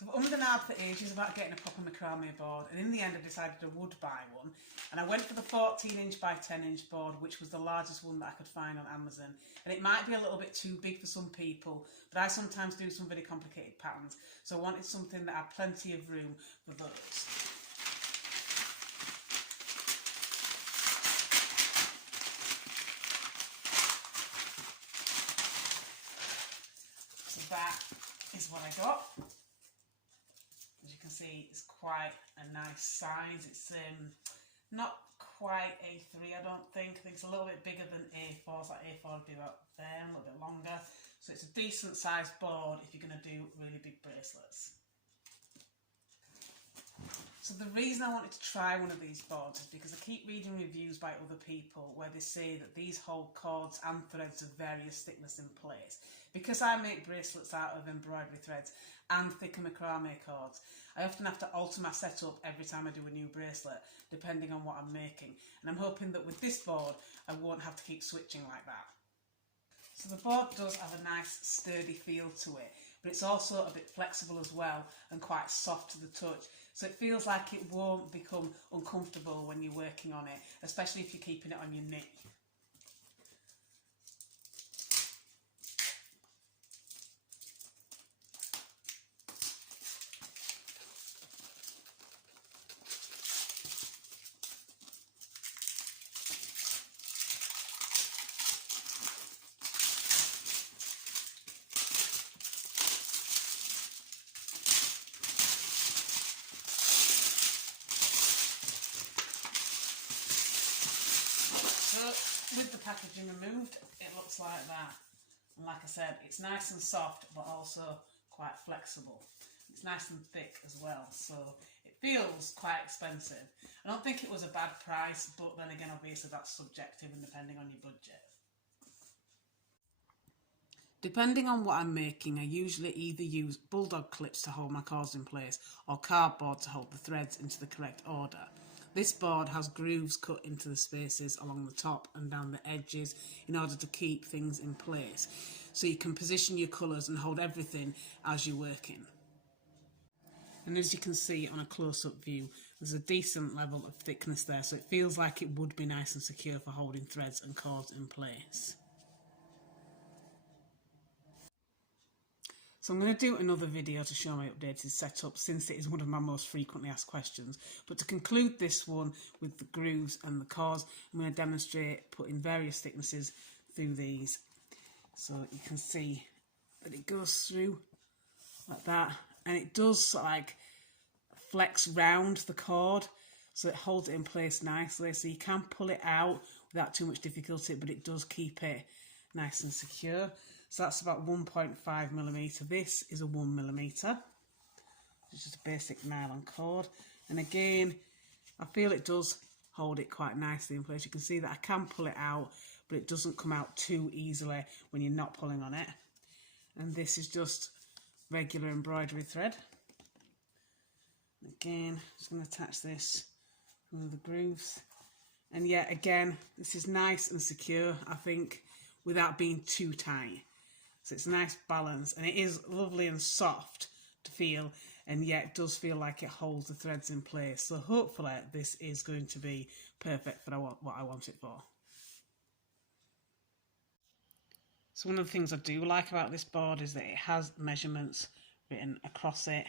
So I've ummed and ahed for ages about getting a proper macrame board, and in the end I decided I would buy one, and I went for the 14" by 10" board, which was the largest one that I could find on Amazon. And it might be a little bit too big for some people, but I sometimes do some very complicated patterns, so I wanted something that had plenty of room for those. So that is what I got. As you can see, it's quite a nice size. It's not quite A3, I don't think. I think it's a little bit bigger than A4. So like A4 would be about there, a little bit longer. So it's a decent sized board if you're going to do really big bracelets. So the reason I wanted to try one of these boards is because I keep reading reviews by other people where they say that these hold cords and threads of various thickness in place. Because I make bracelets out of embroidery threads and thicker macrame cords, I often have to alter my setup every time I do a new bracelet, depending on what I'm making. And I'm hoping that with this board, I won't have to keep switching like that. So the board does have a nice sturdy feel to it, but it's also a bit flexible as well and quite soft to the touch. So it feels like it won't become uncomfortable when you're working on it, especially if you're keeping it on your knee. So with the packaging removed, it looks like that. And like I said, it's nice and soft, but also quite flexible. It's nice and thick as well, so it feels quite expensive. I don't think it was a bad price, but then again, obviously that's subjective and depending on your budget. Depending on what I'm making, I usually either use bulldog clips to hold my cords in place or cardboard to hold the threads into the correct order. This board has grooves cut into the spaces along the top and down the edges in order to keep things in place, so you can position your colours and hold everything as you're working. And as you can see on a close-up view, there's a decent level of thickness there, so it feels like it would be nice and secure for holding threads and cords in place. So I'm going to do another video to show my updated setup, since it is one of my most frequently asked questions. But to conclude this one with the grooves and the cords, I'm going to demonstrate putting various thicknesses through these. So you can see that it goes through like that, and it does sort of like flex round the cord, so it holds it in place nicely. So you can pull it out without too much difficulty, but it does keep it nice and secure. So that's about 1.5mm. This is a 1mm. It's just a basic nylon cord. And again, I feel it does hold it quite nicely in place. You can see that I can pull it out, but it doesn't come out too easily when you're not pulling on it. And this is just regular embroidery thread. Again, just going to attach this with the grooves. And yet again, this is nice and secure, I think, without being too tight. So it's a nice balance, and it is lovely and soft to feel, and yet does feel like it holds the threads in place. So hopefully this is going to be perfect for what I want it for. So one of the things I do like about this board is that it has measurements written across it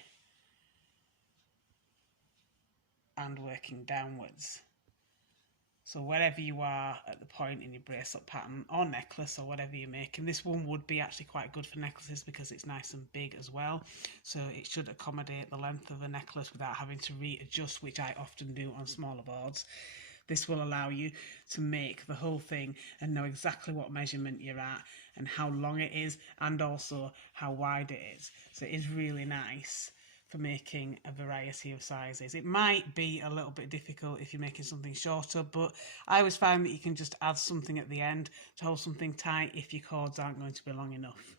and working downwards. So wherever you are at the point in your bracelet pattern or necklace or whatever you're making, this one would be actually quite good for necklaces because it's nice and big as well. So it should accommodate the length of a necklace without having to readjust, which I often do on smaller boards. This will allow you to make the whole thing and know exactly what measurement you're at and how long it is, and also how wide it is. So it is really nice for making a variety of sizes. It might be a little bit difficult if you're making something shorter, but I always find that you can just add something at the end to hold something tight if your cords aren't going to be long enough.